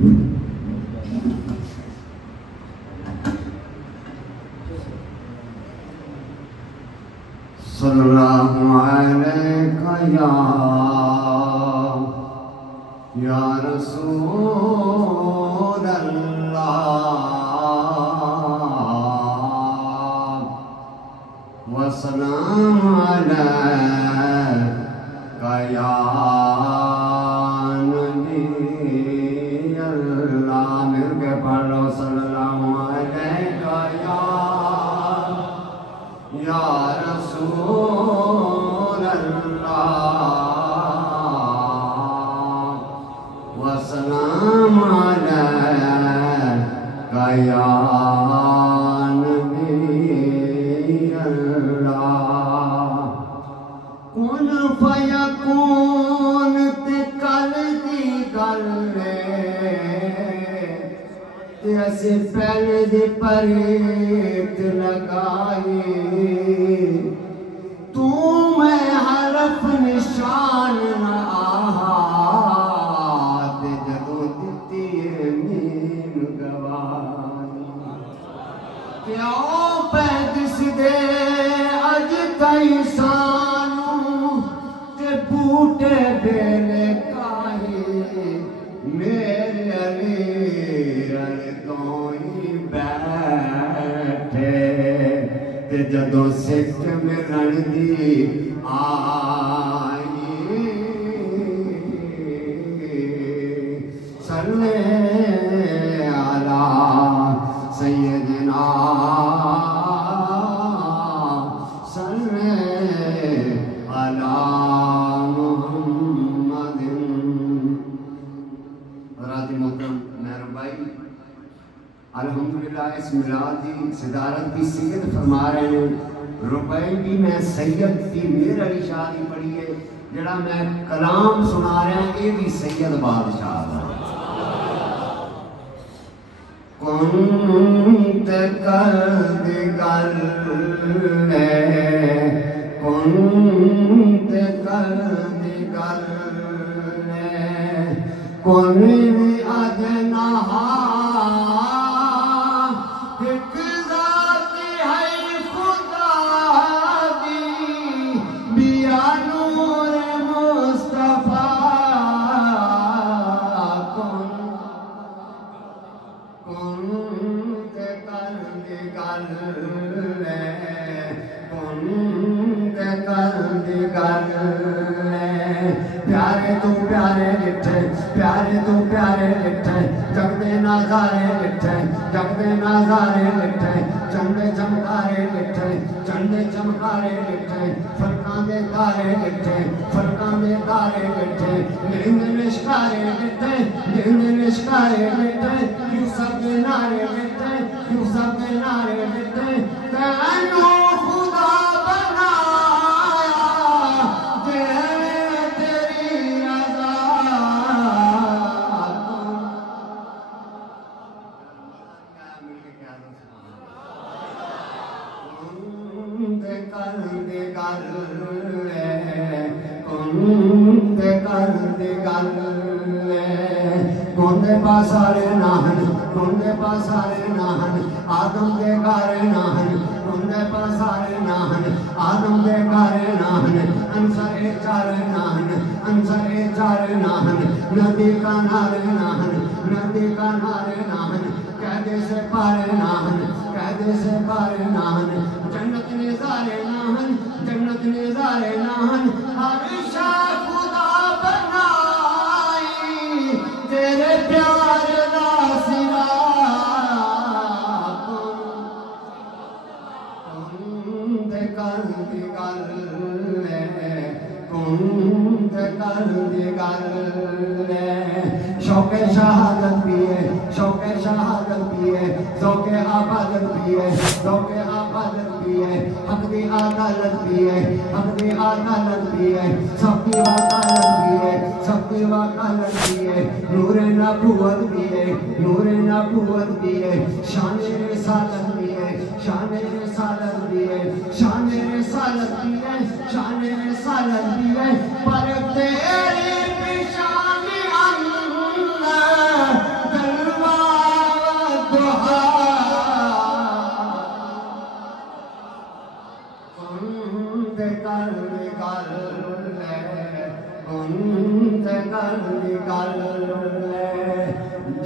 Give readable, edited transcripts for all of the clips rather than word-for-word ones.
صلی اللہ علیہ یا رسول اللہ وسلام علیہ یا نبی اللہ مل کے پڑھ لو صلی اللہ علیہ یا رسول اللہ وسلام علیک یا نبی اللہ کن فیکون تے کل دی گل تے اسی پہلے دی پریت لگائی تو میں حرف نشان نہ آہات جدو دیتی میم گوانی کیوں پیدس دے اج تائی سانو تے بوٹے بیلے کائی میرے علی کوئی بیٹھے تے جدو سکھ ملن دی آئی صلی علی سیدنا صلی علی محمد برادری محترم محرم بھائی الحمدللہ اس میلاد کی صدارت کی سید فرما رہے ہیں روپے بھی میں سید کی میر علی شاہ کی پڑھی ہے جڑا میں کلام سنا رہا ہیں یہ بھی سید بادشاہ ہے کنت قلب گل ہے کنت قلب گل ہے کن ادنا پیارے تو پیارے لٹھے پیارے تو پیارے لٹھے جگ دے نظارے لٹھے جگ دے نظارے لٹھے چندے چمکارے لٹھے چندے چمکارے لٹھے فرقاں دے تارے لٹھے فرقاں دے تارے لٹھے نرند نشکارے لٹھے نرند نشکارے لٹھے یوسف دے نعرے لٹھے یوسف دے نعرے لٹھے تینوں خدا گوندے پاسارے ناہن گوندے پاسارے ناہن آدم دے گارے ناہن گوندے پاسارے ناہن آدم دے گارے ناہن انسر اے چارے ناہن انسر اے چارے ناہن ندی کا نارے ناہن ندی کا نارے ناہن قیدے سے پارے ناہن قیدے سے پارے ناہن جنت نظارے ناہن جنت نظارے ناہن ہر شاہ خدا بنائی تیرے پیار دا سوا کن دے کر دی گل کن دے کر دی گل شوق شہادت بھی ہے شوق شہادت بھی ہے ذوق عبادت بھی ہے ذوق عبادت بھی ہے حق دی عدالت بھی ہے حق دی عدالت بھی ہے سب کی وکالت بھی ہے سب کی وکالت بھی ہے نور نبوت بھی ہے نور نبوت بھی ہے شان رسالت بھی ہے شان رسالت بھی ہے شان رسالت بھی ہے شان رسالت بھی ہے پر تیری پیشانی اللہ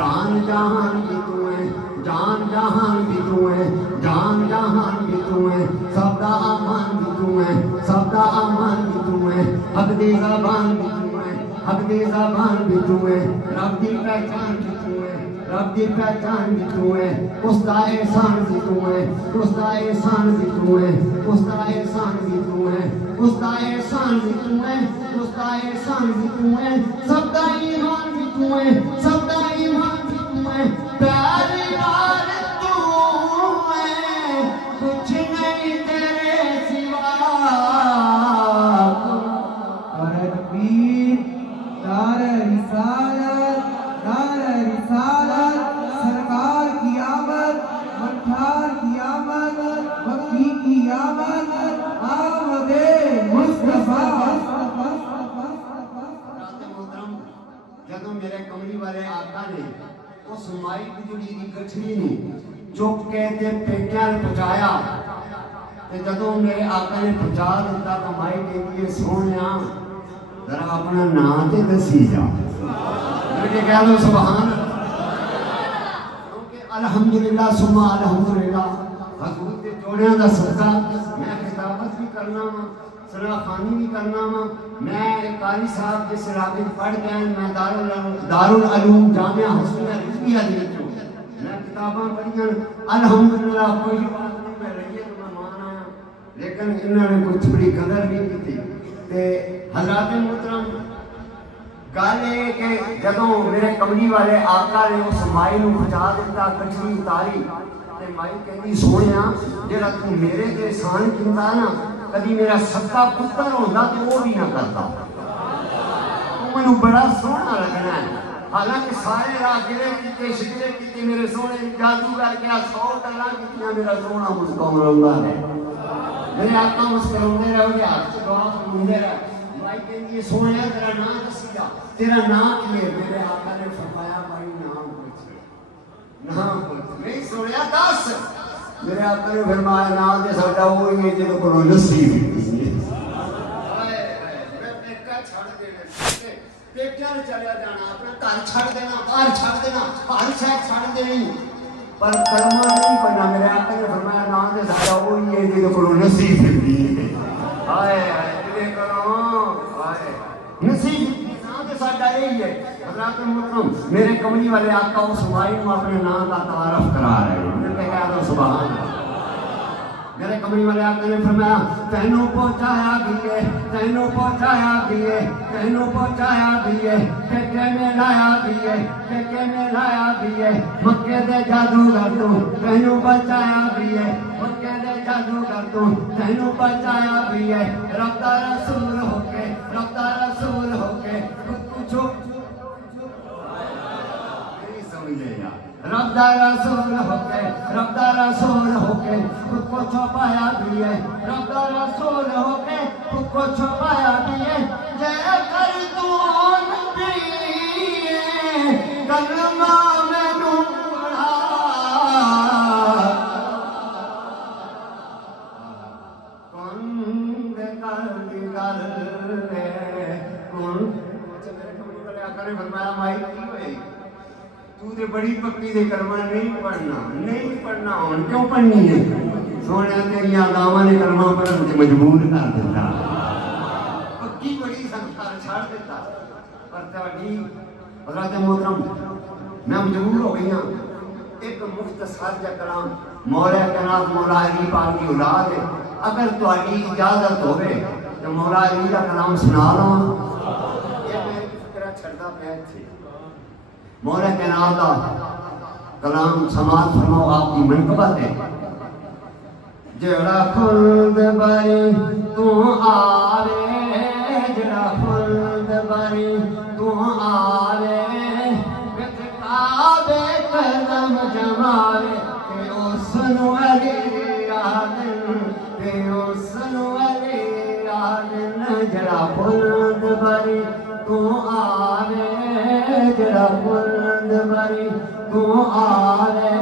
جان جہان بھی تو ہے جان جہان بھی تو ہے جان جہان بھی تو ہے سب دا امان بھی تو ہے سب دا امان بھی تو ہے حق دی زبان بھی تو ہے حق دی زبان بھی تو ہے رب دی پہچان بھی تو ہے رب دی پہچان بھی تو ہے اس دا احسان بھی تو ہے اس دا احسان بھی تو ہے اس دا احسان بھی تو ہے اس دا احسان بھی تو ہے اس دا احسان بھی تو ہے سب دا ایمان بھی تو ہے سب دا ایمان بھی تو ہے پیاری بار تو ہے کچھ نہیں تیرے سوا تکبیر نعرہ رسالت نعرہ رسالت سرکار کی آمد مٹھار کی آمد مکی کی آمد آمد مصطفیٰ جدوں میرے کملی والے آقا نے اس مائی جڑی دی گٹھڑی نوں چک کے تے پیکیاں پہنچایا تے جدوں میرے آقا نے پہنچا دیتا تو مائی کہندی سونیا ذرا اپنا نام تے دسی جا کہ کہہ لو سبحان کیونکہ الحمدللہ ثم الحمدللہ حضور کے جوڑیاں دا صدقہ میں خطابت بھی کرنا وا سنا خانی بھی کرنا وا میں قاری صاحب جس علاقے پڑھ گئے میں دارالعلوم جامعہ حسنیہ رضویہ دی وچوں میں کتاباں پڑھیاں الحمدللہ کوئی بات نہیں میں رہی ہے تو میں مان آیا لیکن انہوں نے کوئی تھوڑی قدر نہیں کی تے حضرات محترم گل ہے کہ جدوں میرے کملی والے آقا نے اس مائی نوں بچا دیتا کچھلی اتاری تے مائی کہندی سونیا جڑا تو میرے تے احسان کیتا نا کدی میرا سکا پتر ہوندا تے وہ بھی نہ کرتا تو مینوں بڑا سوہنا لگنا ہے حالانکہ سارے راہ گرے کیتے شکرے کیتے میرے سونے جادو کر کے 100 گلاں کیتیاں میرا سوہنا مسکراوندا ہے میرے آقا مسکراوندے رہو گے ہاتھ چ دعا فرماندے رہو مائی کہندی سونیا تیرا نام دسی جا تیرا نام کی ہے میرے آقا نے فرمایا بھائی نام پوچھ نام پوچھ نہیں سونیا دس میرے آقا نے فرمایا نام دے ساڈا وہی ہے جدوں کولوں لسی پیندی ہے میں پیکا چھڑ دینا پیکا چلیا جانا اپنا گھر چھڑ دینا باہر چھڑ دینا ہر شہر چھڑ دینی پر کلمہ نہیں پڑھنا میرے آقا نے فرمایا نام دے ساڈا وہی ہے جدوں کولوں لسی پیندی ہے ہائے ہائے کرو ہائے نصیب نام دے ساڈا یہی ہے حضرات محترم میرے کملی والے آقا اس مائی کو اپنے نام کا تعارف کرا رہے ہیں میں کہہ رہا ہوں سبحان اللہ میرے کملی والے آقا نے فرمایا تینوں پہنچایا بھی ہے تینوں پہنچایا بھی ہے تینوں پہنچایا بھی ہے ٹکے میں لایا بھی ہے ٹکے میں لایا بھی ہے مکے دے جادوگر تو تینوں بچایا بھی ہے مکے دے جادوگر تو تینوں بچایا بھی ہے رب دا رسول ہو کے رب دا رسول ہو کے کچھ رب دا رسول ہو کے رب دا رسول ہو کے خود کو چھپایا بھی ہے رب دا رسول ہو کے خود کو چھپایا بھی ہے جے کر تو نبی کلمہ میں نوں پڑھا کون دے کر کون میرے کملی والے آقا نے فرمایا مائی کی ہوئے تو تے بڑی پکی دے کلمہ نہیں پڑھنا ہون کیوں پڑھنی ہے سونے تیریاں داواں نے کلمہ پڑھن تے مجبور کر دیتا پکی بڑی سنسکار چھاڑ دیتا پر تہاڈی حضرات محترم میں مجبور ہو گئی ہاں ایک مختصر جا کلام مولا کائنات مولا علی پاک کی اولاد ہے اگر تہاڈی اجازت ہوے تو مولا علی دا کلام سنا لواں یہ میں فکرہ چھڑدا پیا تھی مولا کائنات دا کلام سماعت فرماؤ آپ کی منقبت ہے جڑا خلد بری تو آوے جڑا خلد بری تو آوے وچ کعبے قدم جماوے تے اس نو علی آدن تے اس نو علی آدن جڑا خلد بری تو آوے جڑا خلد بری تو آوے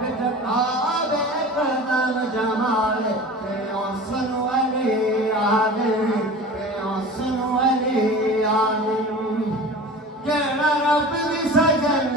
وچ کعبے قدم جماوے تے اس نو علی آدن تے اس نو علی آدن جڑا رب دی سجن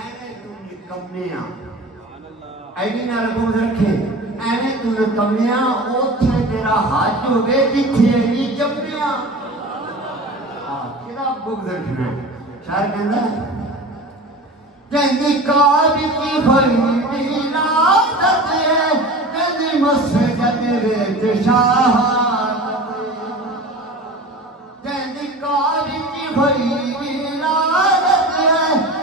ਐਵੇਂ ਤੂੰ ਨਿਕੰਮਿਆ ਐਵੇਂ ਨਾਲ ਬੋਲ ਰੱਖੇ ਐਵੇਂ ਤੂੰ ਨਿਕੰਮਿਆ ਉੱਥੇ ਤੇਰਾ ਹੱਜ ਹੋਵੇ ਜਿੱਥੇ ਨਹੀਂ ਜੰਮਿਆ ਕਿਹੜਾ ਬੁੱਧ ਰੱਖਣਾ ਸ਼ਾਇਰ ਕਹਿੰਦਾ ਕਹਿੰਦੀ ਕਾਬੀ ਕੀ ਹੋਈ ਮਿਲਾਦਤ ਹੈ ਕਹਿੰਦੀ ਮਸਜਦ ਵਿੱਚ ਸ਼ਹਾਦਤ ਕਹਿੰਦੀ ਕਾਬੀ ਕੀ ਹੋਈ ਮਿਲਾਦਤ ਹੈ